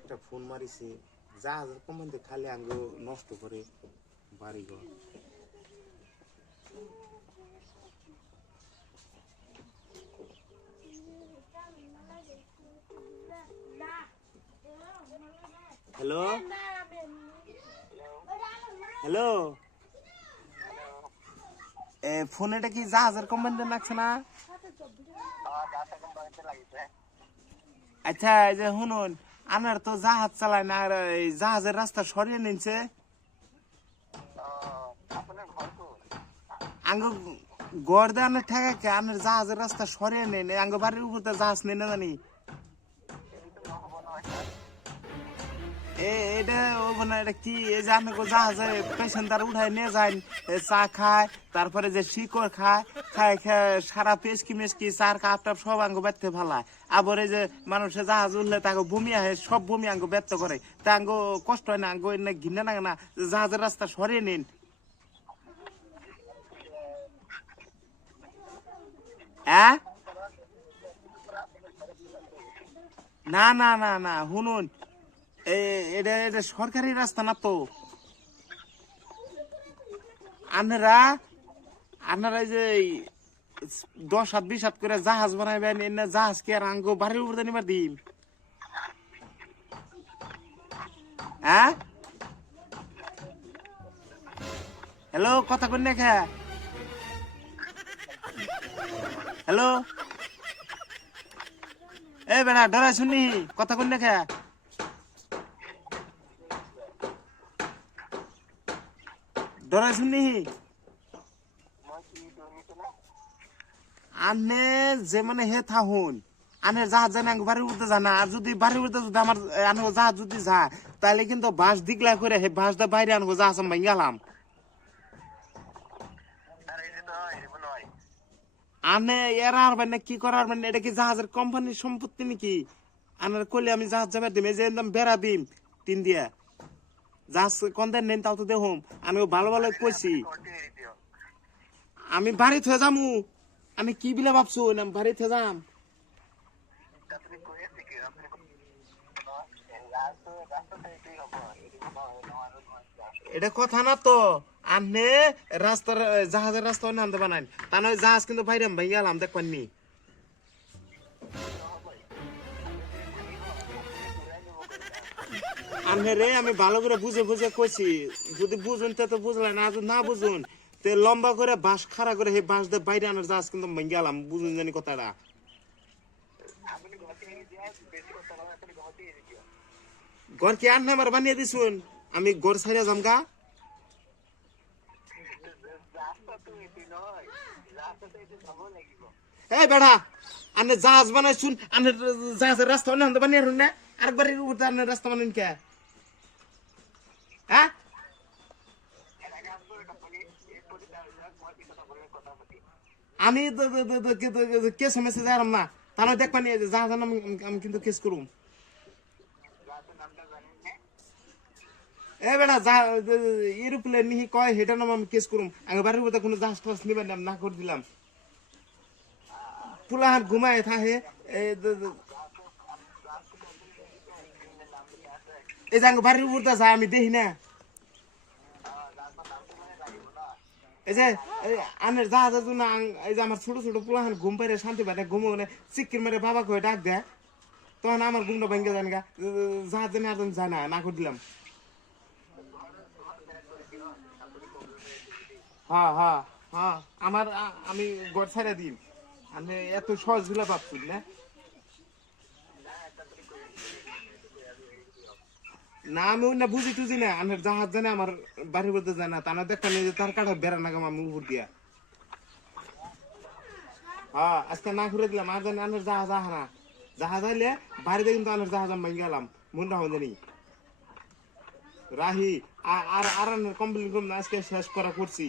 একটা ফোন মারিছে। জাহাজের কমান্ডে খালি আঙ্গ নষ্ট করে বাড়ি ঘর। হ্যালো হ্যালো এ ফোনেটা কি জাহাজের কমান্ডে লাগছে না? আচ্ছা এই যে শুনুন। আনার তো জাহাজ চালায় না এই জাহাজের রাস্তা সরিয়ে নিচ্ছে আঙ্গ গড় দেওয়ানের ঠেকা কে আনার জাহাজের রাস্তা সরিয়ে নেই আঙ্গ বাড়ির উপর তো জাহাজ নেই না জানি। এটা মানে এটা কি? জাহাজে নিয়ে যায় চা খায়, তারপরে যে শিকড় খায় খায় সারা পেশকি মেশকি, চার কাপ সব আঙ্গ ব্যর্থ আবার যে মানুষের জাহাজ উঠলে তাকে বমি আহে সব বমি আঙ্গ ব্যর্থ করে। তা আঙ্গ কষ্ট হয় না? আঙ্গ এনে না? জাহাজের রাস্তা সরিয়ে নিন। হ্যাঁ না না না না, শুনুন। এটা এটা সরকারি রাস্তা না তো? আপনারা এই যে দশ হাত, বিশ হাত করে জাহাজ বানাইবেন এনে জাহাজ কে আর আঙ্গো বাড়ির উপরে নিবার দিন? হ্যাঁ? হ্যালো, কথা কন না খা। হ্যালো? এ বেড়া ডরা শুনি কথা কন না খা ডরা শুনি। আনে যে মানে হে থাহুন আনে জাহাজ জানে আঙ্গ বাড়ির উঠতে জানা, আর যদি বাড়ির উঠতে যদি আমার আনগো জাহাজ যদি যায় তাহলে কিন্তু বাস দিকলা করে হে বাসটা বাইরে আনগো জাহাজ আমি গেলাম আনে এরা আর মানে কি করার মানে এটা কি জাহাজের কোম্পানির সম্পত্তি নাকি? আনার কইলে আমি জাহাজ যাবে দিম, এই যে একদম বেড়া দিম তিন দিয়া। জাহাজ কোন দেন নেন তাও তো দেখুম আমি ভালো ভালো কইছি। আমি বাড়ি থয়ে যামু। আমি কি বিলে ভাবছ? আমি বাড়ি থয়ে যাম। এটা কথা না তো। আনে রাস্তার জাহাজের রাস্তা অন্য আনতে বানাই তা নয় জাহাজ কিন্তু বাইরে ভাই গেলাম দেখবানি আনে রে, আমি ভালো করে বুঝে বুঝে কইছি। যদি বুঝুন, তে তো বুঝলে না, যদি না বুঝুন, তে লম্বা করে বাঁশ, খাড়া করে সেই বাঁশ দিয়ে বাইরে আনার জাহাজ কিন্তু ভাই গেলাম, বুঝুন জানি কথাটা। ঘর কি আন্না আমার বানিয়ে দিছুন? আমি ঘর ছাইরা যাম গা। এই বেড়া, আনে জাহাজ বানাইছুন, আনে জাহাজের রাস্তা অন্য বানিয়ে আরেকবার আনে রাস্তা বানাইন কে? হ্যাঁ? আমি কেস মেসেজ আরাম না। তাহলে দেখবানি জাহাজ আমি আমি কিন্তু কেস করুম। এ বেটা যা এরোপ্লেন নিহি কয় হেটা নাম আমি কেস করুম। আগে বাড়ির মধ্যে কোনো জাহাজ টাহাজ নিবেন না করে দিলাম। পুলাহাত ঘুমায় থাকে এই যে উপর যায়, আমি দেখি না। এই যে এই যে ছোট ছোট ঘুম শান্তি ঘুমো চিক্কির মেরে বাবা কয়ে ডাক দেয় তখন আমার ঘুমটা ভেঙে জানি গা জাহাজ জানি আর যায় না না দিলাম। হ্যাঁ হ্যাঁ হ্যাঁ আমার আমি গড় ছাড়া দিন আমি এত সহজগুলা ভাবছি, না? না, আমি না বুঝি টুঝি না। আমার জাহাজ জানে আমার বাড়ির মধ্যে জানা তা না দেখতাম যে তার কাটা বেড়া নাগাম আমি উপর দিয়া। হ্যাঁ আজকে না ঘুরে দিলাম, আর জানি আনের জাহাজ আহ না। জাহাজ আইলে বাড়িতে কিন্তু আনের জাহাজ আমি গেলাম মনটা হবে জানি। রাহি আর আর কমপ্লিট করুন আজকে শেষ করা করছি।